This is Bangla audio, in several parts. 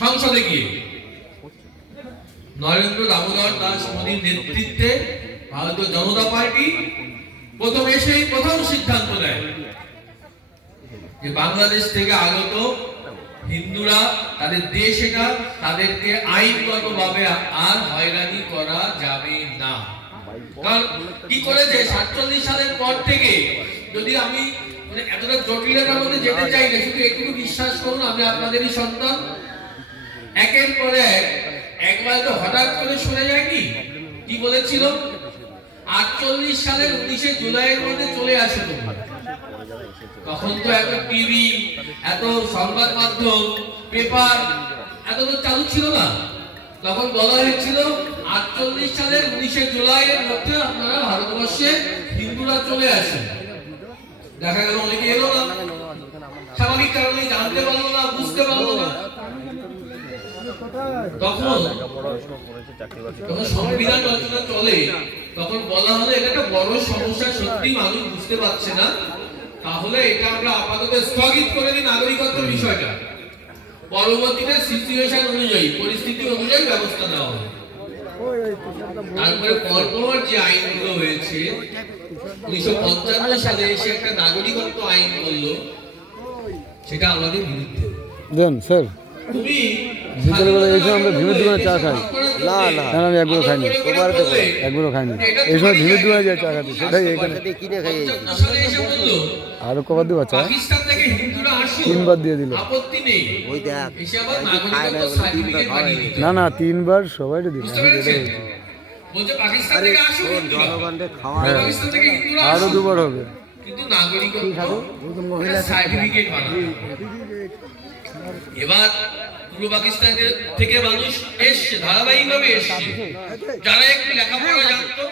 সংসদে গিয়ে নরেন্দ্র দামোদর দাস মোদীর নেতৃত্বে ভারতীয় জনতা পার্টি প্রথম এসেই প্রথম সিদ্ধান্ত নেয় যে বাংলাদেশ থেকে আগত হিন্দুরা তাদের দেশ এটা, তাদেরকে আইনগতভাবে আর হয়রানি করা যাবে না। কারণ কি করেছে 47 সালের পর থেকে, যদি আমি এতটা জটিলতার মধ্যে যেতে চাই না, শুধু একটু বিশ্বাস করুন, আমি আপনাদেরই সন্তান। একের পর একবার তো হঠাৎ করে শুনে যায়নি। কি বলেছিল? 48 সালের 19 জুলাইয়ের মধ্যে চলে আসে তোমরা। তখন তো এত টিভি, এত সংবাদ মাধ্যম, পেপার এত তো চালু ছিল না। তখন বলা হয়েছিল 48 সালের 19 জুলাইয়ের মধ্যে আপনারা ভারতবর্ষে হিন্দুরা চলে আসেন। দেখা গেল অনেকে এলো না, স্বাভাবিক কারণে জানতে পারলো না, বুঝতে পারলো না। তখন সংবিধান রচনা চলে, তখন বলা হলো এটা একটা বড় সমস্যা, সত্যি মানুষ বুঝতে পারছে না, তাহলে এটা আমরা আপাতত স্থগিত করে দিই নাগরিকত্বের বিষয়টা। পরবর্তীতে সিচুয়েশন অনুযায়ী, পরিস্থিতি অনুযায়ী ব্যবস্থা নেওয়া হবে। তারপরে পরপর যে আইনগুলো হয়েছে, 1955 সালে এসে একটা নাগরিকত্ব আইন করলো, সেটা আমাদের বিরুদ্ধে। দেন স্যার, তুমি বিকেলবেলা এই সময় আমরা ভীমের দোকানে চা খাই। না না, আমি একবারও খাইনি, একবারও খাইনি। এই সময় ভীমের দোকানে যাই চা খাতে, সেটাই এখানে কিনে খাই। আরো কবার দেবো চা? 3বার দিয়ে দিল। না না, 3বার সবাই দিল। আরো 2বার হবে। এবার পূর্ব পাকিস্তান থেকে মানুষ এসছে, ধারাবাহিকভাবে এসছে। যারা একটু লেখাপড়া জানতো,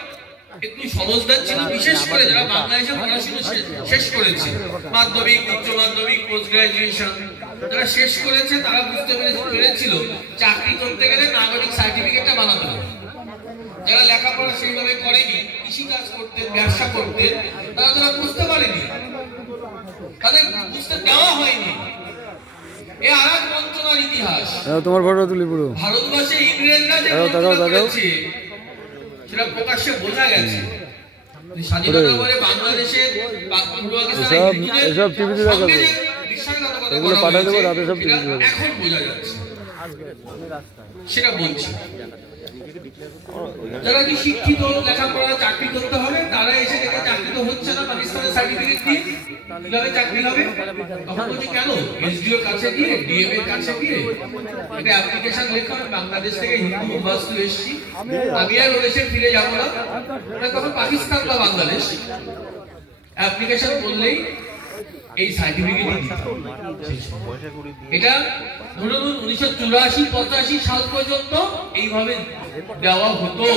একটু সমঝদার ছিল, বিশেষ করে যারা বাংলাদেশে পড়াশোনা শেষ করেছে, মাধ্যমিক, উচ্চ মাধ্যমিক, পোস্ট গ্রাজুয়েশন যারা শেষ করেছে, তারা বুঝতে পেরেছিল চাকরি করতে গেলে নাগরিক সার্টিফিকেটটা বানাতে হবে। যারা লেখাপড়া সেইভাবে করেনি, কৃষিকাজ করতেন, ব্যবসা করতেন, তারা বুঝতে পারেনি, তাদের বুঝতে দেওয়া হয়নি। এই আরেক বঞ্চনার ইতিহাস। তোমার ফটো তুলি পুরো। ভারতবর্ষে ইংরেজরা যে বঞ্চনা করেছে, সেটা প্রকাশ্যে বোঝা গেছে। স্বাধীনতার পরে বাংলাদেশে এসব টিভিতে দেখা যাবে, এগুলো পাঠিয়ে দেবো রাতে, সব টিভিতে এখন বোঝা যাচ্ছে, সেটা বলছি। যারা কি শিক্ষিত, লেখাপড়া, চাকরি করতে হবে, তারা এসে দেখে চাকরি তো হচ্ছে না, পাকিস্তানের সার্টিফিকেট দিয়ে কিভাবে চাকরি হবে? তখন বলছে কেন? এসডিওর কাছে গিয়ে, ডিএম এর কাছে গিয়ে একটা অ্যাপ্লিকেশন লেখা, বাংলাদেশ থেকে হিন্দু উদ্বাস্তু এসেছি, আমি আর ওদেশে ফিরে যাবো না। তখন পাকিস্তান বা বাংলাদেশ অ্যাপ্লিকেশন করলেই এই সার্টিফিকেট এটা ধরুন 1984-85 সাল পর্যন্ত এইভাবে দেওয়া হতো।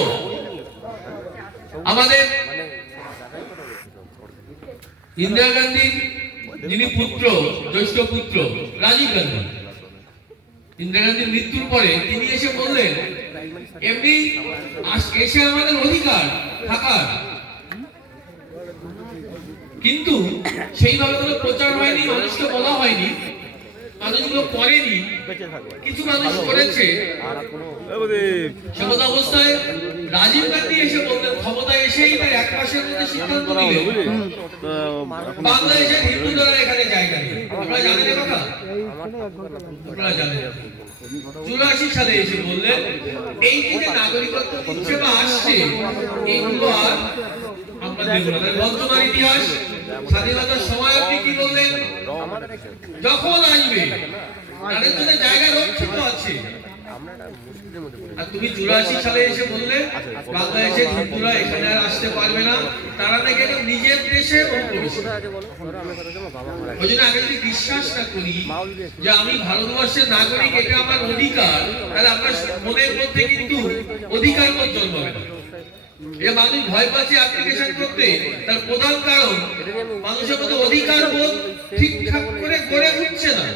আমাদের ইন্দিরা গান্ধীর যিনি পুত্র, জ্যেষ্ঠ পুত্র রাজীব গান্ধী, ইন্দিরা গান্ধীর মৃত্যুর পরে তিনি এসে বললেন এমনি এসে আমাদের অধিকার থাকার, কিন্তু সেইভাবে কোনো প্রচার হয়নি, মানুষকে বলা হয়নি, মানুষগুলো করেনি। কিছু মানুষ করেছে। সেমত অবস্থায় রাজীব গান্ধী এসে বললেন, ক্ষমতায় এসেই তার 1 মাসের মধ্যে সিদ্ধান্ত নিলেন বাংলাদেশের হিন্দুরা এখানে জায়গা নেই। আপনারা জানেন এই কথা? আপনারা জানেন 84 সালে এসে বললেন এই যে নাগরিকত্ব দিচ্ছে বা আসছে, এইগুলো আর আমরা দেখব না। বর্তমান ইতিহাস, স্বাধীনতার সময় আপনি কি বললেন? যখন আসবে তাদের জন্য জায়গা রক্ষিত আছে। আর তুমি 84 সালে এসে বললে বাংলাদেশের হিন্দুরা এখানে আর আসতে পারবে না, তারা নাকি নিজের দেশে অনুপ্রবেশ। ওই জন্য আগে যদি বিশ্বাস না করি যে আমি ভারতবর্ষের নাগরিক, এটা আমার অধিকার, তাহলে আমার মনের মধ্যে কিন্তু অধিকার বোধ জন্মাবে না। এই মানুষ ভয় পাচ্ছে অ্যাপ্লিকেশন করতে, তার প্রধান কারণ মানুষের মধ্যে অধিকার বোধ ঠিকঠাক করে গড়ে উঠছে না।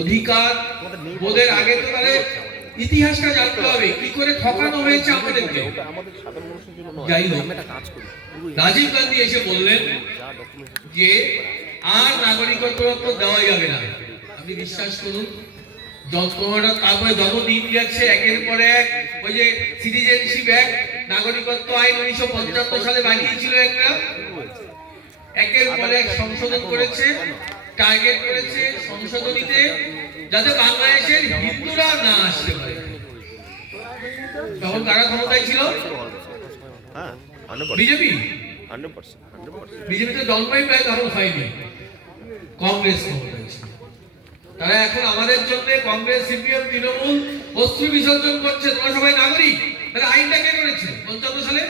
অধিকার বোধের আগে তো তাদের ইতিহাসটা জানতে হবে, কি করে ঠকানো হয়েছে আমাদেরকে। যাই হোক, রাজীব গান্ধী এসে বললেন যে আর নাগরিকত্ব দেওয়া যাবে না। আপনি বিশ্বাস করুন, যতটা তারপরে যতদিন যাচ্ছে একের পর এক ওই যে সিটিজেনশিপ অ্যাক্ট, নাগরিকত্ব আইন 1975 সালে বানিয়েছিল একটা, একের পর এক সংশোধন করেছে, টার্গেট করেছে সংশোধনীতে যাতে বাংলাদেশের হিন্দুরা না আসতে পারে। তখন কারা ক্ষমতায় ছিল? বিজেপি। বিজেপিতে জন্মই প্রায় কারণ হয়নি, কংগ্রেস ক্ষমতায় ছিল। তারা এখন আমাদের জন্য কংগ্রেস, সিপিএম, তৃণমূল অস্ত্র বিসর্জন করছে। তোমরা সবাই নাগরিক, তাহলে আইনটা কে করেছিল 55 সালে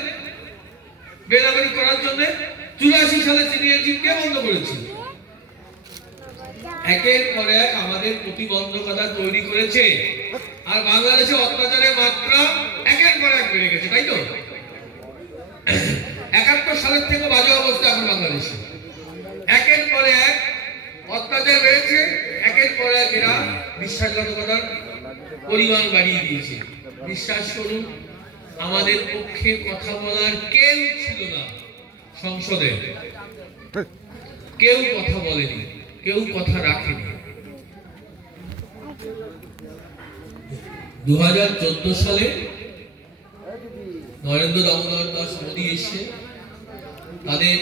বেনাগরিক করার জন্য? 84 সালে সিটিজেনশিপ কে বন্ধ করেছিল? একের পর এক আমাদের প্রতিবন্ধকতা তৈরি করেছে। আর বাংলাদেশে অত্যাচারের মাত্রা একের পর এক বেড়ে গেছে, তাই তো? 71 সালের থেকে বাজে অবস্থা এখন বাংলাদেশে। একের পর এক অত্যাচার বেড়েছে, একের পর এক এরা বিশ্বাসঘাতকতার পরিমাণ বাড়িয়ে দিয়েছে। বিশ্বাস করুন, আমাদের পক্ষে কথা বলার কেউ ছিল না সংসদে, কেউ কথা বলেনি, কেউ কথা রাখেনি। 2014 সালে নরেন্দ্র দামোদর দাস মোদী এসে তাদের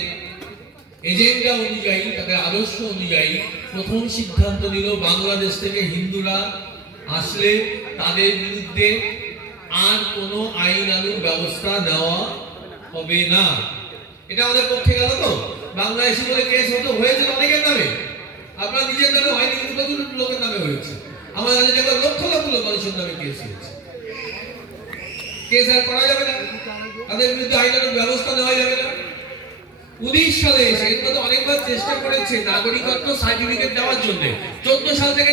এজেন্ডা অনুযায়ী, তাদের আদর্শ অনুযায়ী প্রথম সিদ্ধান্ত নিল বাংলাদেশ থেকে হিন্দুরা আসলে তাদের বিরুদ্ধে আর কোনো আইনানুগ ব্যবস্থা নেওয়া হবে না। এটা আমাদের পক্ষে গেল তো? বাংলাদেশি বলে কেস হতো, হয়েছে অনেকের নামে, আপনার নিজের নামে হয়নি, কিন্তু কত লোকের নামে হয়েছে। আমাদের কাছে দেখো লক্ষ লক্ষ মানুষের নামে কেস হয়েছে। কেস আর করা যাবে না, তাদের বিরুদ্ধে আইনানুগ ব্যবস্থা নেওয়া যাবে না। 19 সালে এসে অনেকবার চেষ্টা করেছে নাগরিকত্ব সার্টিফিকেট দেওয়ার জন্য, 14 সাল থেকে